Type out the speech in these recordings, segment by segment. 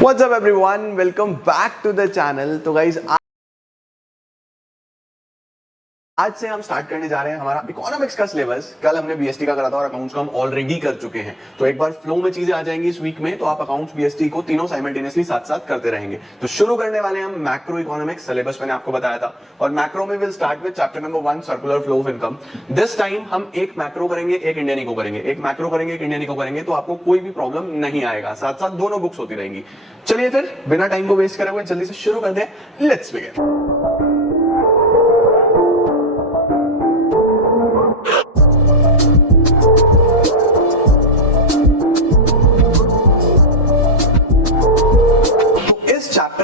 What's up everyone? Welcome back to the channel. तो guys आज से हम स्टार्ट करने जा रहे हैं हमारा इकोनॉमिक्स का सिलेबस। कल हमने बीएसटी का करा था और अकाउंट्स को हम ऑलरेडी कर चुके हैं, तो एक बार फ्लो में चीजें आ जाएंगी इस वीक में, तो आप अकाउंट्स बीएसटी को तीनों साइमल्टेनियसली साथ साथ करते रहेंगे। तो शुरू करने वाले हैं हम मैक्रो इकोनॉमिक्स सिलेबस, मैंने आपको बताया था, और मैक्रो में will start with chapter number 1 circular flow of income. This time हम एक मैक्रो करेंगे, एक इंडियन इको करेंगे, एक मैक्रो करेंगे, एक इंडियन इको करेंगे, तो आपको कोई भी प्रॉब्लम नहीं आएगा, साथ साथ दोनों बुक्स होती रहेंगी। चलिए फिर बिना टाइम को वेस्ट करे हुए जल्दी से शुरू करते हैं। Let's begin.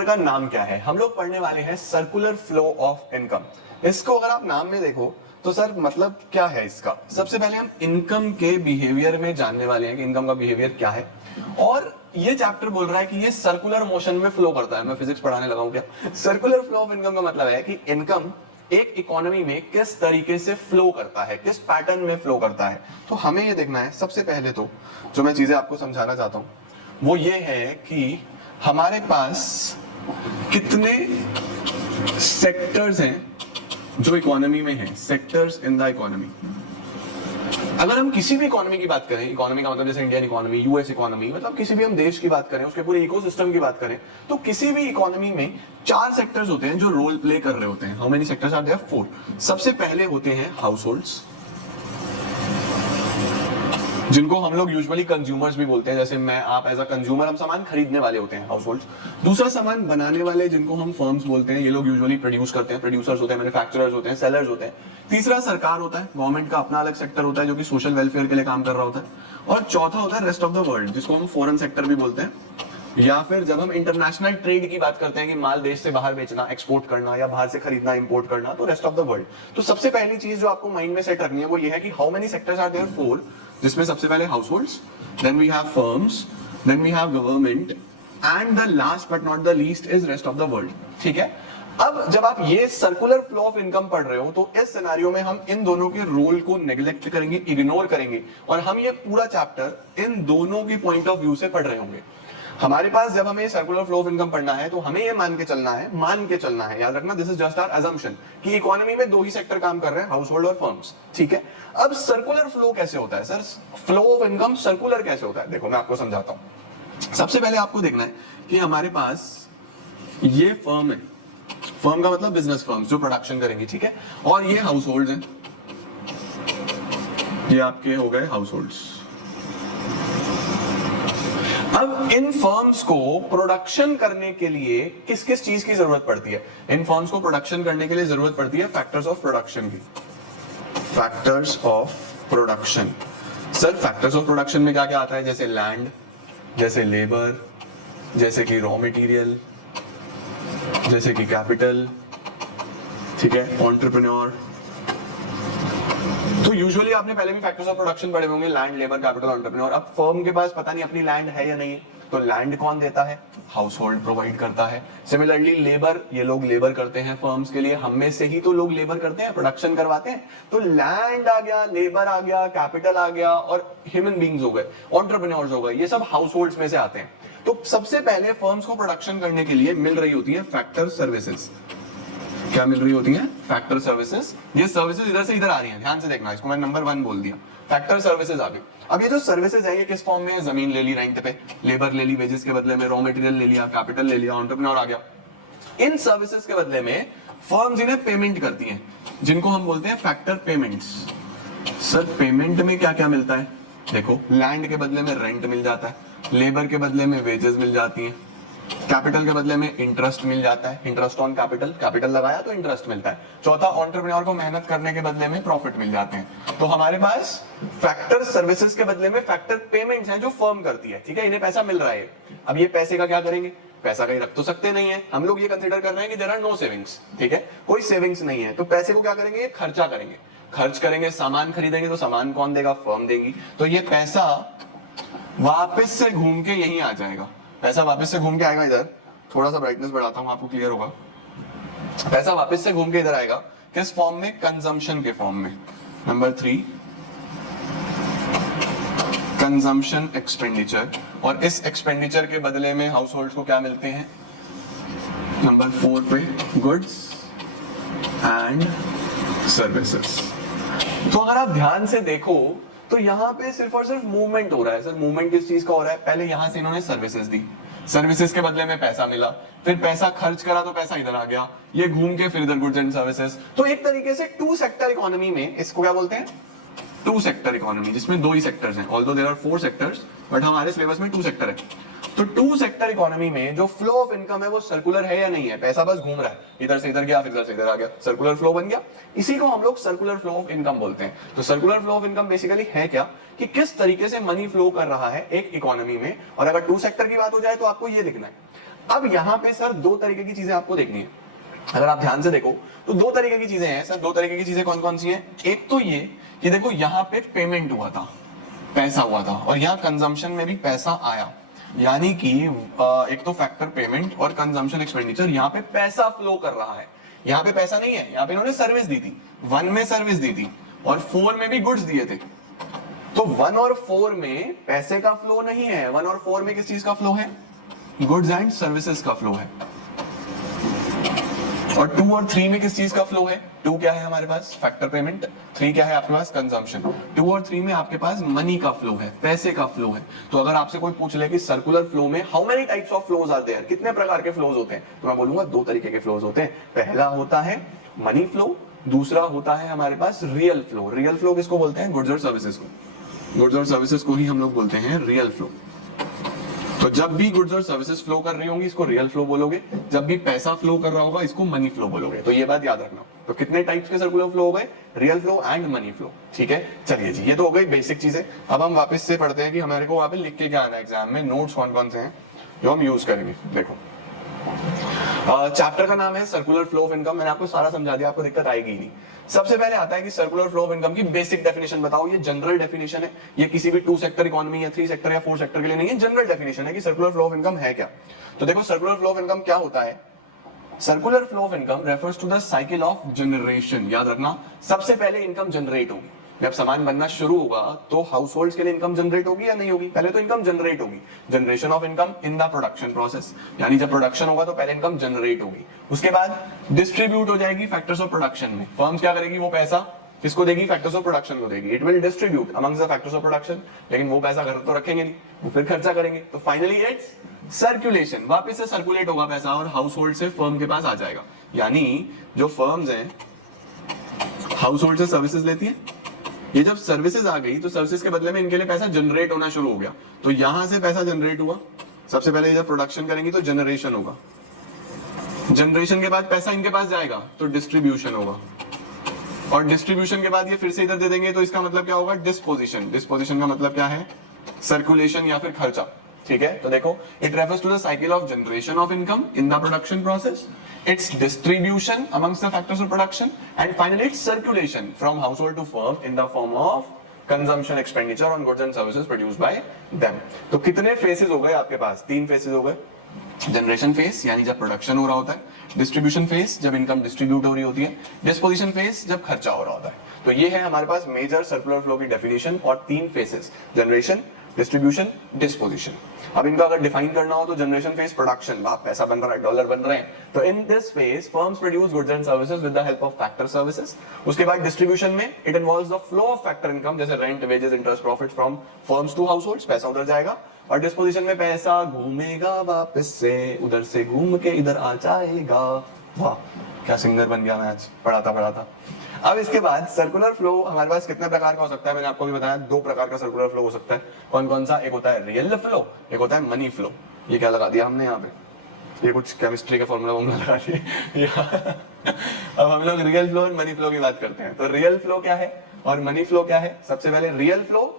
का नाम क्या है? हम लोग पढ़ने वाले हैं सर्कुलर फ्लो ऑफ इनकम। इसको अगर आप नाम में देखो तो सर मतलब क्या है इसका? सबसे पहले हम इनकम के बिहेवियर में जानने वाले हैं कि इनकम का बिहेवियर क्या है, और ये चैप्टर बोल रहा है कि ये सर्कुलर मोशन में फ्लो करता है। मैं फिजिक्स पढ़ाने लगा हूं क्या? सर्कुलर फ्लो ऑफ इनकम का मतलब है कि इनकम एक इकोनॉमी में किस तरीके से फ्लो करता है, किस पैटर्न में फ्लो करता है। तो हमें ये देखना है। सबसे पहले तो जो मैं चीजें आपको समझाना चाहता हूं वो ये है कि हमारे पास कितने सेक्टर्स हैं जो इकोनॉमी में हैं, सेक्टर्स इन द इकोनॉमी। अगर हम किसी भी इकोनॉमी की बात करें, इकोनॉमी का मतलब जैसे इंडियन इकोनॉमी, यूएस इकोनॉमी, मतलब किसी भी हम देश की बात करें, उसके पूरे इकोसिस्टम की बात करें, तो किसी भी इकोनॉमी में 4 सेक्टर्स होते हैं जो रोल प्ले कर रहे होते हैं। How many sectors are there? 4। सबसे पहले होते हैं हाउस होल्ड्स, जिनको हम लोग यूजुअली कंज्यूमर्स भी बोलते हैं, जैसे मैं आप एज अ कंज्यूमर, हम सामान खरीदने वाले होते हैं, हाउस होल्ड्स। दूसरा सामान बनाने वाले, जिनको हम फर्म्स बोलते हैं, ये लोग यूजुअली प्रोड्यूस करते हैं, प्रोड्यूसर्स होते हैं, मैन्युफैक्चरर्स होते हैं, सेलर्स होते हैं। तीसरा सरकार होता है, गवर्नमेंट का अपना अलग सेक्टर होता है जो कि सोशल वेलफेयर के लिए काम कर रहा होता है। और चौथा होता है रेस्ट ऑफ द वर्ल्ड, जिसको हम फॉरेन सेक्टर भी बोलते हैं, या फिर जब हम इंटरनेशनल ट्रेड की बात करते हैं कि माल देश से बाहर बेचना, एक्सपोर्ट करना, या बाहर से खरीदना, इंपोर्ट करना, तो रेस्ट ऑफ द वर्ल्ड। तो सबसे पहली चीज जो आपको माइंड में सेट रखनी है वो ये है कि how many sectors are there? 4, जिसमें सबसे पहले households, then we have firms, then we have government, and the last but not the least is rest of the world. ठीक है। अब जब आप ये सर्कुलर फ्लो ऑफ इनकम पढ़ रहे हो तो इस सिनेरियो में हम इन दोनों के रोल को नेग्लेक्ट करेंगे, इग्नोर करेंगे, और हम ये पूरा चैप्टर इन दोनों की पॉइंट ऑफ व्यू से पढ़ रहे होंगे। हमारे पास जब हमें सर्कुलर फ्लो ऑफ इनकम पढ़ना है तो हमें ये मान के चलना है, याद रखना, this is just our assumption कि इकोनॉमी में 2 ही सेक्टर काम कर रहे हैं, हाउस होल्ड और फर्म्स। ठीक है। अब सर्कुलर फ्लो कैसे होता है sir? Flow of income circular कैसे होता है? देखो मैं आपको समझाता हूं। सबसे पहले आपको देखना है कि हमारे पास ये फर्म है, फर्म का मतलब बिजनेस फर्म्स जो प्रोडक्शन करेंगी, ठीक है, और ये हाउस होल्ड है, ये आपके हो गए हाउस होल्ड्स। अब इन फर्म्स को प्रोडक्शन करने के लिए किस किस चीज की जरूरत पड़ती है? इन फर्म्स को प्रोडक्शन करने के लिए जरूरत पड़ती है फैक्टर्स ऑफ प्रोडक्शन की। Factors of production, sir factors of production में क्या क्या आता है? जैसे लैंड, जैसे लेबर, जैसे कि रॉ मटेरियल, जैसे कि कैपिटल, ठीक है, एंटरप्रेन्योर। तो यूजुअली आपने पहले भी फैक्टर्स ऑफ प्रोडक्शन पढ़े होंगे, लैंड, लेबर, कैपिटल, एंटरप्रेन्योर। अब फर्म के पास पता नहीं अपनी लैंड है या नहीं है, तो लैंड कौन देता है? हाउस होल्ड प्रोवाइड करता है। सिमिलरली लेबर, ये लोग लेबर करते हैं फर्म्स के लिए, हम में से ही तो लोग लेबर करते हैं, प्रोडक्शन करवाते हैं। तो लैंड आ गया, लेबर आ गया, कैपिटल आ गया, और ह्यूमन बींग्स हो गए, एंटरप्रेन्योर्स हो गए, ये सब हाउस होल्ड्स में से आते हैं। तो सबसे पहले फर्म्स को प्रोडक्शन करने के लिए मिल रही होती है फैक्टर सर्विसेज। क्या मिल रही होती है? Factor services. ये सर्विसेज इधर से इधर आ रही हैं, ध्यान से देखना, इसको मैं नंबर 1 बोल दिया, फैक्टर सर्विसेज आ गई। अब ये जो सर्विसेज है ये किस फॉर्म में है? जमीन ले ली रेंट पे, लेबर ले ली वेजेस के बदले में, रॉ मटेरियल ले लिया, कैपिटल ले लिया, एंटरप्रेन्योर आ गया। इन सर्विसेज के बदले में फर्म्स इन्हें पेमेंट करती हैं, जिनको हम बोलते हैं फैक्टर पेमेंट्स। सर पेमेंट में क्या क्या मिलता है? देखो, लैंड के बदले में रेंट मिल जाता है, लेबर के बदले में वेजेस मिल जाती हैं, कैपिटल के बदले में इंटरेस्ट मिल जाता है, इंटरेस्ट ऑन कैपिटल, कैपिटल लगाया तो इंटरेस्ट मिलता है। चौथा, एंटरप्रेन्योर को मेहनत करने के बदले में प्रॉफिट मिल जाते हैं। तो हमारे पास फैक्टर सर्विसेज के बदले में फैक्टर पेमेंट्स हैं जो फर्म करती है, ठीक है, इन्हें पैसा मिल रहा है। अब ये पैसे का क्या करेंगे? पैसा कहीं रख तो सकते नहीं है, हम लोग ये कंसीडर कर रहे हैं कि देयर आर नो सेविंग्स, ठीक है, कोई सेविंग्स नहीं है, तो पैसे को क्या करेंगे? ये खर्चा करेंगे, खर्च करेंगे, सामान खरीदेंगे, तो सामान कौन देगा? फर्म देगी। तो ये पैसा वापस से घूम के यहीं आ जाएगा, पैसा वापस से घूम के आएगा इधर, थोड़ा सा ब्राइटनेस बढ़ाता हूं, आपको क्लियर होगा। पैसा वापस से घूम के इधर आएगा, किस फॉर्म में? कंजम्पशन के फॉर्म में। नंबर 3, कंजम्पशन एक्सपेंडिचर, और इस एक्सपेंडिचर के बदले में हाउस होल्ड को क्या मिलते हैं? नंबर 4 पे गुड्स एंड सर्विसेज। तो अगर आप ध्यान से देखो तो यहाँ पे सिर्फ और सिर्फ मूवमेंट हो रहा है। सर मूवमेंट किस चीज का हो रहा है? पहले यहां से इन्होंने सर्विसेज दी, सर्विसेज के बदले में पैसा मिला, फिर पैसा खर्च करा तो पैसा इधर आ गया, ये घूम के फिर इधर गुड्स एंड सर्विसेज। तो एक तरीके से टू सेक्टर इकोनॉमी में इसको क्या बोलते हैं? टू सेक्टर इकोनॉमी, जिसमें दो ही सेक्टर्स हैं। Although there are 4 sectors, but हमारे सिलेबस में 2 सेक्टर है। तो टू सेक्टर इकोनॉमी में जो फ्लो ऑफ इनकम है वो सर्कुलर है या नहीं है? पैसा बस घूम रहा है, इधर से इधर गया फिर इधर से इधर आ गया, सर्कुलर फ्लो बन गया। इसी को हम लोग सर्कुलर फ्लो ऑफ इनकम बोलते हैं। तो circular flow of income basically है क्या कि किस तरीके से मनी फ्लो कर रहा है एक इकोनॉमी में। और अगर टू सेक्टर की बात हो जाए तो आपको ये लिखना है। अब यहाँ पे सर 2 तरीके की चीजें आपको देखनी है। अगर आप ध्यान से देखो तो 2 तरीके की चीजें हैं सर। 2 तरीके की चीजें कौन कौन सी हैं? एक तो ये कि देखो यहाँ पे पेमेंट हुआ था, पैसा हुआ था, और यहाँ कंजम्पशन में भी पैसा आया, यानी कि एक तो फैक्टर पेमेंट और कंजम्पशन एक्सपेंडिचर, यहाँ पे पैसा फ्लो कर रहा है। यहाँ पे पैसा नहीं है, यहाँ पे इन्होंने सर्विस दी थी, 1 में सर्विस दी थी और 4 में भी गुड्स दिए थे। तो 1 और 4 में पैसे का फ्लो नहीं है, 1 और 4 में किस चीज का फ्लो है? गुड्स एंड सर्विसेज का फ्लो है। और 2 और 3 में किस चीज का फ्लो है? 2 क्या है हमारे पास? Factor payment. 3 क्या है आपके पास? कंजम्पशन। 2 और 3 में आपके पास मनी का फ्लो है, पैसे का फ्लो है। तो अगर आपसे कोई पूछ ले कि सर्कुलर फ्लो में how many types of flows are there, कितने प्रकार के फ्लोज होते हैं, तो मैं बोलूंगा 2 तरीके के फ्लोज होते हैं। पहला होता है मनी फ्लो, दूसरा होता है हमारे पास रियल फ्लो। रियल फ्लो किसको बोलते हैं? गुड्स और सर्विसेज को। गुड्स और सर्विसेज को ही हम लोग बोलते हैं रियल फ्लो। तो जब भी गुड्स और सर्विसेज फ्लो कर रही होंगी इसको रियल फ्लो बोलोगे, जब भी पैसा फ्लो कर रहा होगा इसको मनी फ्लो बोलोगे। तो ये बात याद रखना। तो कितने टाइप्स के सर्कुलर फ्लो हो गए? Real flow and money flow. ठीक है, चलिए जी, ये तो हो गई बेसिक चीजें। अब हम वापस से पढ़ते हैं कि हमारे को वहां पे लिख के क्या आना है एग्जाम में, नोट्स कौन कौन से हैं जो हम यूज करेंगे। देखो चैप्टर का नाम है सर्कुलर फ्लो ऑफ इनकम। मैंने आपको सारा समझा दिया, आपको दिक्कत आएगी ही नहीं। सबसे पहले आता है कि सर्कुलर फ्लो ऑफ इनकम की बेसिक डेफिनेशन बताओ। ये जनरल डेफिनेशन है, ये किसी भी 2 सेक्टर इकोनॉमी या 3 सेक्टर या 4 सेक्टर के लिए नहीं है। जनरल डेफिनेशन है कि सर्कुलर फ्लो ऑफ इनकम है क्या। तो देखो सर्कुलर फ्लो ऑफ इनकम क्या होता है। Circular flow of income refers to the cycle of generation. याद रखना, सबसे पहले इनकम जनरेट होगी। जब सामान बनना शुरू होगा तो हाउस होल्ड्स के लिए इनकम जनरेट होगी या नहीं होगी? पहले तो इनकम जनरेट होगी। Generation of income in the production process, यानी जब प्रोडक्शन होगा तो पहले इनकम जनरेट होगी, उसके बाद डिस्ट्रीब्यूट हो जाएगी फैक्टर्स ऑफ प्रोडक्शन में। फर्म्स क्या करेगी? वो पैसा किसको देगी? फैक्टर्स ऑफ प्रोडक्शन को देगी। It will distribute amongst the factors of production, लेकिन वो पैसा घर तो रखेंगे नहीं, वो फिर खर्चा करेंगे। तो फाइनली इट्स सर्कुलेशन, वापस से सर्कुलेट होगा पैसा और हाउस होल्ड से फर्म के पास आ जाएगा। यानी जो फर्म्स हैं हाउस होल्ड से सर्विसेज लेती है, ये जब सर्विसेज आ गई तो सर्विसेज के बदले में इनके लिए पैसा जनरेट होना शुरू हो गया। तो यहां से पैसा जनरेट हुआ, सबसे पहले जब प्रोडक्शन करेंगे तो जनरेशन होगा, जनरेशन के बाद पैसा इनके पास जाएगा तो डिस्ट्रीब्यूशन होगा, और डिस्ट्रीब्यूशन के बाद ये फिर से इधर दे देंगे तो इसका मतलब क्या होगा? डिस्पोजिशन। डिस्पोजिशन का मतलब क्या है? सर्कुलेशन या फिर खर्चा। ठीक है, तो देखो it refers to the cycle of generation of income in the production process, its distribution amongst the factors of production, and finally its circulation from household to firm in the form of consumption expenditure on goods and services produced by them. तो कितने faces हो गए आपके पास? 3 faces हो गए। Generation face यानी जब production हो रहा होता है, डिस्ट्रीब्यूशन फेस जब इनकम डिस्ट्रीब्यूट हो रही होती है, डिस्पोजिशन फेस जब खर्चा हो रहा होता है। तो ये है हमारे पास मेजर सर्कुलर फ्लो की डेफिनेशन और 3 फेसेस, जनरेशन, डिस्ट्रीब्यूशन, डिस्पोजिशन। अब इनका अगर डिफाइन करना हो तो जनरेशन फेज प्रोडक्शन, पैसा बन रहा है, डॉलर बन रहे हैं, तो in this phase firms produce goods and services with the help of factor services. उसके बाद डिस्ट्रीब्यूशन में it involves the flow of factor income, जैसे rent, wages, interest, profit from firms to households, पैसा उधर जाएगा। और डिस्पोजिशन में पैसा घूमेगा वापस से, उधर से घूम के इधर आ जाएगा। वाह क्या सिंगर बन गया मैं आज पढ़ाता। अब इसके बाद सर्कुलर फ्लो हमारे पास कितने प्रकार का हो सकता है? मैंने आपको भी बताया 2 प्रकार का सर्कुलर फ्लो हो सकता है। कौन कौन सा? एक होता है रियल फ्लो, एक होता है मनी फ्लो। ये क्या लगा दिया हमने यहाँ पे? ये कुछ केमिस्ट्री का फॉर्मूला लगा दिया। अब हम लोग रियल फ्लो और मनी फ्लो की बात करते हैं। तो रियल फ्लो क्या है और मनी फ्लो क्या है? सबसे पहले रियल फ्लो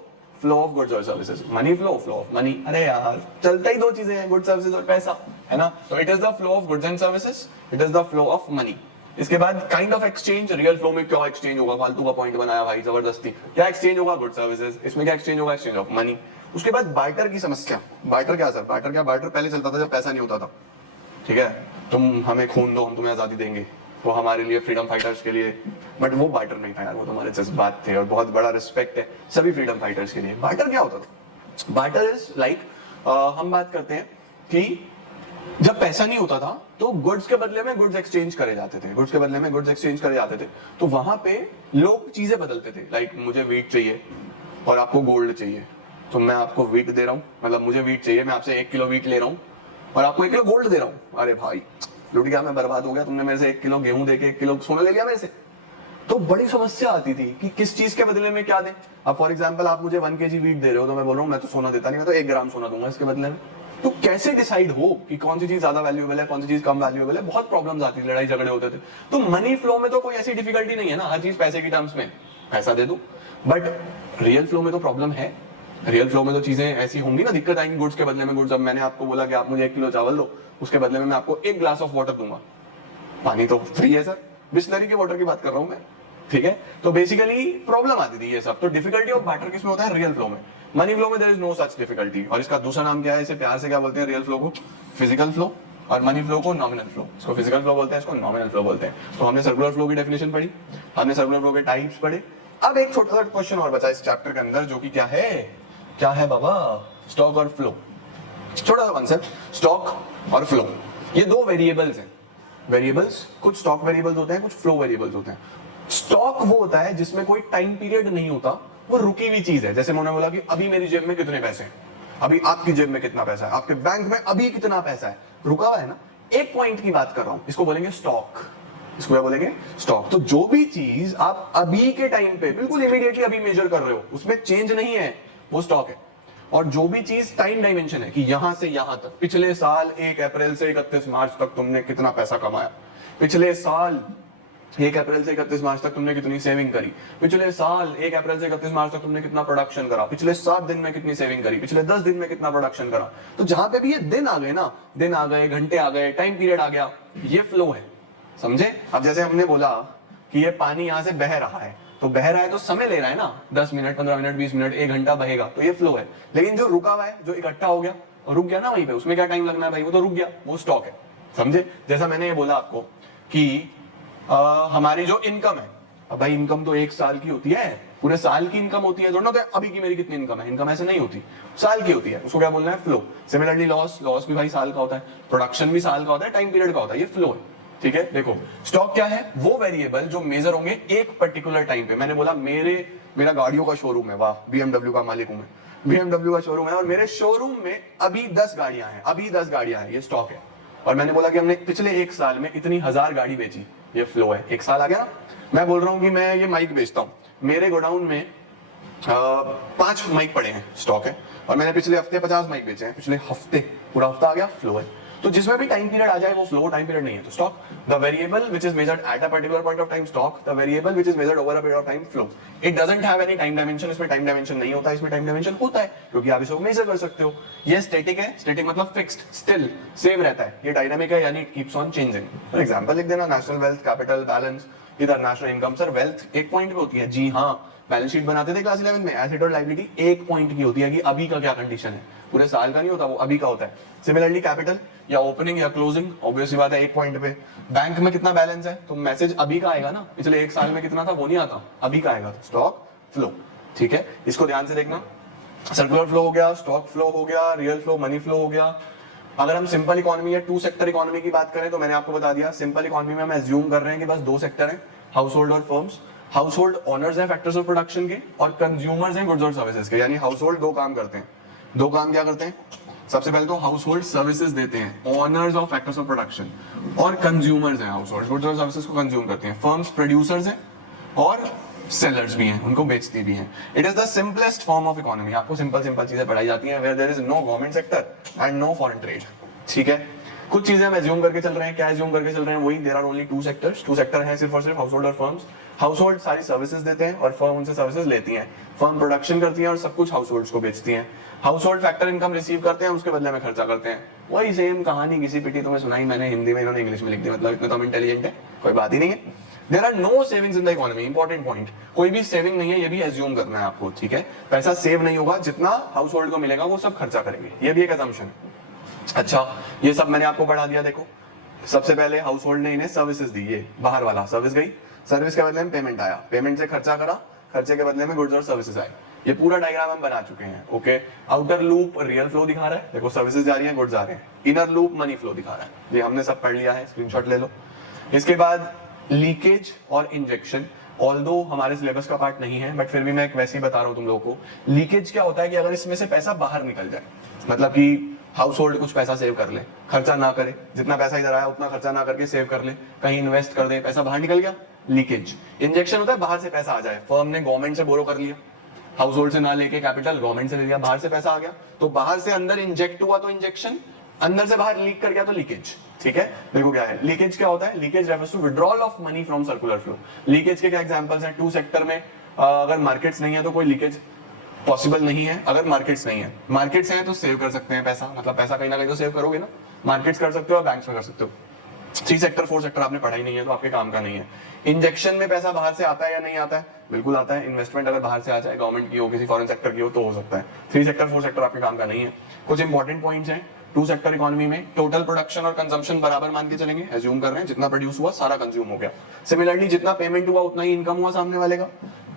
ऑफ गुड्स और services, money flow of money. अरे यार चलता ही 2 चीजें हैं, गुड्स सर्विसेज और पैसा, है ना? तो it is the flow of goods and services, it is the flow of money. इसके बाद kind of exchange, real flow में क्या एक्सचेंज होगा? फालतू का पॉइंट बनाया भाई जबरदस्ती। क्या एक्सचेंज होगा? Good services. इसमें क्या एक्सचेंज होगा? Exchange of money. उसके बाद बार्टर की समस्या। बार्टर क्या सर? बार्टर पहले चलता था जब पैसा नहीं होता था। ठीक है, तुम हमें खून दो हम तुम्हें आजादी देंगे, वो हमारे लिए फ्रीडम फाइटर्स के लिए, बट वो बार्टर नहीं था यार, वो तुम्हारे जज्बात थे और बहुत बड़ा रिस्पेक्ट है सभी फ्रीडम फाइटर्स के लिए। बार्टर क्या होता था? बार्टर इज लाइक, हम बात करते हैं कि जब पैसा नहीं होता था तो गुड्स के बदले में गुड्स एक्सचेंज करे जाते थे, गुड्स के बदले में गुड्स एक्सचेंज करे जाते थे, तो वहां पे लोग चीजें बदलते थे। लाइक मुझे वीट चाहिए और आपको गोल्ड चाहिए, तो मैं आपको वीट दे रहा हूँ, मतलब मुझे वीट चाहिए, मैं आपसे 1 किलो वीट ले रहा हूँ और आपको 1 किलो गोल्ड दे रहा हूँ। अरे भाई लुट गया, मैं बर्बाद हो गया, तुमने मेरे से 1 किलो गेहूं देके 1 किलो सोना ले लिया मेरे से। तो बड़ी समस्या आती थी कि किस चीज के बदले में क्या दें। अब फॉर एग्जाम्पल आप मुझे 1 kg वीट दे रहे हो, तो मैं बोल रहा हूँ मैं तो सोना देता नहीं, मैं तो 1 ग्राम सोना दूंगा इसके बदले में। तो कैसे डिसाइड हो कि कौन सी चीज ज्यादा वैल्यूएबल है, कौन सी चीज कम वैल्यूएबल है, बहुत प्रॉब्लम्स आती थी, लड़ाई झगड़े होते थे। तो मनी फ्लो में तो कोई ऐसी डिफिकल्टी नहीं है ना, हर चीज पैसे की टर्म्स में, पैसा दे दो। बट रियल फ्लो में तो प्रॉब्लम है, रियल फ्लो में तो चीजें ऐसी होंगी ना, दिक्कत आएंगी गुड्स के बदले में गुड्स। अब मैंने आपको बोला कि आप मुझे 1 किलो चावल दो, उसके बदले में मैं आपको 1 ग्लास ऑफ वाटर दूंगा। पानी तो फ्री है सर, बिस्लरी के वाटर की बात कर रहा हूं मैं, ठीक है। तो बेसिकली प्रॉब्लम आती थी ये सब। तो डिफिकल्टी ऑफ बार्टर किसमें होता है? रियल फ्लो में। मनी फ्लो में there is no such difficulty. और इसका दूसरा नाम क्या है? इसे प्यार से क्या बोलते हैं? रियल फ्लो को फिजिकल फ्लो, और मनी फ्लो को नॉमिनल फ्लो। इसको फिजिकल फ्लो बोलते हैं, इसको नॉमिनल फ्लो बोलते हैं। तो हमने सर्कुलर फ्लो की डेफिनेशन पढ़ी, हमने सर्कुलर फ्लो के टाइप्स पढ़े। अब एक छोटा सा क्वेश्चन और बचा इस चैप्टर के अंदर, जो कि क्या है? क्या है बाबा? स्टॉक और फ्लो। छोटा सा कॉन्सेप्ट, स्टॉक और फ्लो, ये दो वेरिएबल्स हैं। वेरिएबल्स, कुछ स्टॉक वेरिएबल्स होते हैं, कुछ फ्लो वेरिएबल्स होते हैं। स्टॉक वो होता है जिसमें कोई टाइम पीरियड नहीं होता, वो रुकी हुई चीज है। जैसे मैंने बोला कि अभी मेरी जेब में कितने पैसे हैं, अभी आपकी जेब में कितना पैसा है, आपके बैंक में अभी कितना पैसा है, रुका हुआ है ना। एक पॉइंट की बात कर रहा हूं, इसको बोलेंगे स्टॉक। इसको क्या बोलेंगे? स्टॉक। तो जो भी चीज आप अभी के टाइम पे बिल्कुल इमीडिएटली अभी मेजर कर रहे हो, उसमें चेंज नहीं है, वो स्टॉक है। और जो भी चीज टाइम डायमेंशन है कि यहां से यहां तक, पिछले साल 1 अप्रैल से 31 मार्च तक तुमने कितना पैसा कमाया, पिछले साल 1 अप्रैल से 31 मार्च तक तुमने कितनी सेविंग करी, पिछले साल 1 अप्रैल से 31 मार्च तक तुमने कितना प्रोडक्शन करा, पिछले 7 दिन में कितनी सेविंग करी, पिछले 10 दिन में कितना प्रोडक्शन करा। तो जहां पे भी ये दिन आ गए ना, दिन आ गए, घंटे आ गए, टाइम पीरियड आ गया, ये फ्लो है। समझे? अब जैसे हमने बोला कि ये पानी यहां से बह रहा है, तो बह रहा है तो समय ले रहा है ना, 10 मिनट, 15 मिनट, 20 मिनट, 1 घंटा बहेगा, तो ये फ्लो है। लेकिन जो रुका हुआ है, जो इकट्ठा हो गया और रुक गया ना वहीं पे, उसमें क्या टाइम लगना है भाई? वो तो रुक गया, वो स्टॉक है। समझे? जैसा मैंने ये बोला आपको कि हमारी जो इनकम है, अब भाई इनकम तो 1 साल की होती है, पूरे साल की इनकम होती है, दोनों। तो अभी की मेरी कितनी इनकम है, इनकम ऐसे नहीं होती, साल की होती है, उसको क्या बोलना है? फ्लो। सिमिलरली लॉस, लॉस भी भाई साल का होता है, प्रोडक्शन भी साल का होता है, टाइम पीरियड का होता है, ये फ्लो है। ठीक है, देखो स्टॉक क्या है? वो वेरिएबल जो मेजर होंगे एक पर्टिकुलर टाइम पे। मैंने बोला मेरा गाड़ियों का शोरूम है, वाह, BMW का मालिक हूं मैं, BMW का शोरूम है, और मेरे शोरूम में अभी 10 गाड़ियां हैं, अभी 10 गाड़ियां हैं, ये स्टॉक है। और मैंने बोला कि हमने पिछले 1 साल में इतनी 1000 गाड़ी बेची, ये फ्लो है। 1 साल आ गया ना। मैं बोल रहा हूं कि मैं ये माइक बेचता हूं, मेरे गोडाउन में 5 माइक पड़े हैं, स्टॉक है। और मैंने पिछले हफ्ते 50 माइक बेचे हैं, पिछले हफ्ते, पूरा हफ्ता आ गया, फ्लो है। तो जिसमें भी टाइम पीरियड आ जाए वो फ्लो, टाइम पीरियड नहीं है तो stock. The variable which is measured at a particular point of time, stock. The variable which is measured over a period of time, flow. It doesn't have any time dimension. इसमें time dimension नहीं होता, इसमें time dimension होता है क्योंकि आप इसको major कर सकते हो। ये स्टैटिक है, स्टैटिक मतलब फिक्स्ड, स्टिल, सेम रहता है। ये डायनामिक है, यानी it keeps on changing. For example लिख देना, नेशनल वेल्थ, कैपिटल, बैलेंस, इधर नेशनल इनकम। सर वेल्थ एक पॉइंट पे होती है? जी हाँ, बैलेंस शीट बनाते थे क्लास 11 में, एसेट और लायबिलिटी एक पॉइंट की होती है कि अभी का क्या कंडीशन है, पूरे साल का नहीं होता, वो अभी का होता है। सिमिलरली कैपिटल या ओपनिंग या क्लोजिंग, ऑब्वियसली बात है, एक पॉइंट पे। बैंक में कितना बैलेंस है, तो मैसेज अभी का आएगा ना, पिछले 1 साल में कितना था वो नहीं आता, अभी का आएगा। स्टॉक, फ्लो, ठीक है, इसको ध्यान से देखना। सर्कुलर फ्लो हो गया, स्टॉक फ्लो हो गया, रियल फ्लो, मनी फ्लो हो गया। अगर हम सिंपल इकोनॉमी या 2 सेक्टर इकोनॉमी की बात करें, तो मैंने आपको बता दिया, सिंपल इकोनॉमी में हम एज्यूम कर रहे हैं कि बस 2 सेक्टर हैं, हाउस होल्ड और फर्म्स। हाउस होल्ड ओनर्स हैं फैक्टर्स ऑफ प्रोडक्शन के, और कंज्यूमर्स हैं गुड्स और सर्विसेज के। यानी हाउस होल्ड 2 काम करते हैं। 2 काम क्या करते हैं? सबसे पहले तो हाउस होल्ड सर्विसेज देते हैं, owners of factors of production, और कंज्यूमर्स हैं हाउस होल्ड गुड्स और सर्विसेज को कंज्यूम करते हैं। फर्म्स प्रोड्यूसर्स हैं और सेलर्स भी हैं, उनको बेचती भी हैं। It is the simplest form of economy. आपको सिंपल सिंपल चीजें पढ़ाई जाती हैं, where there is no government sector and no foreign trade. ठीक है, कुछ चीजें हम एज्यूम करके चल रहे हैं। क्या एज्यूम करके चल रहे हैं? वही, there are only 2 sectors. 2 sector हैं सिर्फ और सिर्फ, हाउस होल्ड और फर्म्स। हाउस होल्ड सारी सर्विसेज देते हैं और फर्म उनसे सर्विसेज लेती हैं। फर्म प्रोडक्शन करती है और सब कुछ हाउस होल्ड्स को बेचती हैं। House hold factor income receive करते हैं, उसके बदले में खर्चा करते हैं। वही सेम कहानी, किसी पिटी तुम्हें सुनाई मैंने हिंदी में, इन्होंने इंग्लिश में लिख दी, मतलब इतना तो हम इंटेलिजेंट है, कोई बात ही नहीं है। There are no savings in the economy, important point, कोई भी सेविंग नहीं है, ये भी एज्यूम करना है आपको। ठीक है, पैसा सेव नहीं होगा, जितना हाउस होल्ड को मिलेगा वो सब खर्चा करेंगे, ये भी एक assumption है। अच्छा, ये सब मैंने आपको पढ़ा दिया। देखो, सबसे पहले हाउस होल्ड ने इन्हें सर्विसेज दी, ये बाहर वाला सर्विस गई, सर्विस के बदले में पेमेंट आया, पेमेंट से खर्चा करा, खर्चे के बदले में गुड्स और सर्विसेज आए। ये पूरा डायग्राम हम बना चुके हैं। Okay, outer loop real flow दिखा रहा है, देखो सर्विसेज जा रही हैं, गुड्स आ रहे हैं। इनर लूप मनी फ्लो दिखा रहा है, ये हमने सब पढ़ लिया है, स्क्रीनशॉट ले लो। इसके बाद लीकेज और इंजेक्शन, ऑल्दो हमारे सिलेबस का पार्ट नहीं है बट फिर भी मैं वैसे ही बता रहा हूं तुम लोगों को। लीकेज क्या होता है कि अगर इसमें से पैसा बाहर निकल जाए, मतलब कि हाउस होल्ड कुछ पैसा सेव कर ले, खर्चा ना करे, जितना पैसा इधर आया उतना खर्चा ना करके सेव कर ले, कहीं इन्वेस्ट कर दे, पैसा बाहर निकल गया, लीकेज। इंजेक्शन होता है बाहर से पैसा आ जाए, फर्म ने गवर्नमेंट से बोरो कर लिया, हाउस होल्ड से ना लेके कैपिटल गवर्नमेंट से ले लिया, बाहर से पैसा आ गया, तो बाहर से अंदर इंजेक्ट हुआ तो इंजेक्शन, अंदर से बाहर लीक कर गया तो लीकेज। ठीक है, देखो क्या है लीकेज, क्या होता है leakage refers to withdrawal of money from circular flow. Leakage के क्या एग्जांपल्स हैं, टू सेक्टर में अगर मार्केट्स नहीं है तो कोई लीकेज पॉसिबल नहीं है। अगर मार्केट्स नहीं है, मार्केट्स हैं तो सेव कर सकते हैं पैसा, मतलब पैसा कहीं ना कहीं तो सेव करोगे ना, मार्केट्स कर सकते हो, बैंक्स में कर सकते हो। 3 सेक्टर 4 सेक्टर आपने पढ़ा ही नहीं है तो आपके काम का नहीं है। इंजेक्शन में पैसा बाहर से आता है या नहीं आता है, बिल्कुल आता है। इन्वेस्टमेंट अगर बाहर से आ जाए, गवर्नमेंट की हो, किसी फॉरेन सेक्टर की हो तो हो सकता है। 3 सेक्टर 4 सेक्टर आपके काम का नहीं है। कुछ इंपॉर्टेंट पॉइंट्स हैं, 2 सेक्टर इकोनॉमी में टोटल प्रोडक्शन और कंजम्पशन बराबर मान के चलेंगे, एज्यूम कर रहे हैं जितना प्रोड्यूस हुआ सारा कंज्यूम हो गया। सिमिलरली जितना पेमेंट हुआ उतना ही इनकम हुआ सामने वाले का।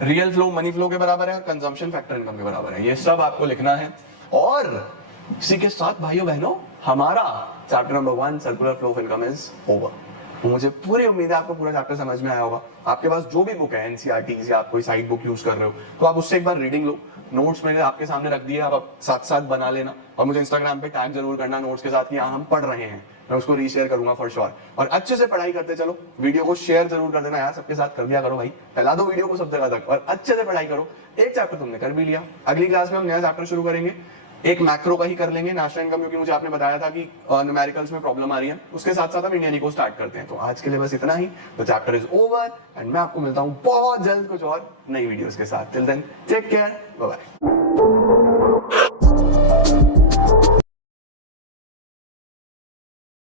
रियल फ्लो मनी फ्लो के बराबर है और कंजम्पशन फैक्टर इनकम के बराबर है। ये सब आपको लिखना है। और इसी के साथ भाइयों बहनों हमारा chapter number 1 circular flow of income is over. मुझे पूरी उम्मीद है आपको पूरा चैप्टर समझ में आया होगा। आपके पास जो भी बुक है एनसीईआरटी या आप कोई साइड बुक यूज कर रहे हो तो आप उससे एक बार रीडिंग लो। नोट्स मैंने आपके सामने रख दिए, आप साथ साथ बना लेना और मुझे इंस्टाग्राम पे टैग जरूर करना नोट्स के साथ कि हाँ हम पढ़ रहे हैं, मैं उसको रीशेयर करूंगा फॉर श्योर। और अच्छे से पढ़ाई करते चलो, वीडियो को शेयर जरूर कर देना यार, सबके साथ कर दिया करो भाई, फैला दो वीडियो को सब जगह तक और अच्छे से पढ़ाई करो। एक चैप्टर तुमने कर भी लिया, अगली क्लास में हम नया चैप्टर शुरू करेंगे, एक मैक्रो का ही कर लेंगे, नेशनल इनकम, क्योंकि मुझे आपने बताया था कि न्यूमेरिकल्स में प्रॉब्लम आ रही है, उसके साथ साथ हम इंडियन इको स्टार्ट करते हैं। तो आज के लिए बस इतना ही, तो चैप्टर इज ओवर एंड मैं आपको मिलता हूं बहुत जल्द कुछ और नई वीडियोस के साथ। Till then take care, bye bye.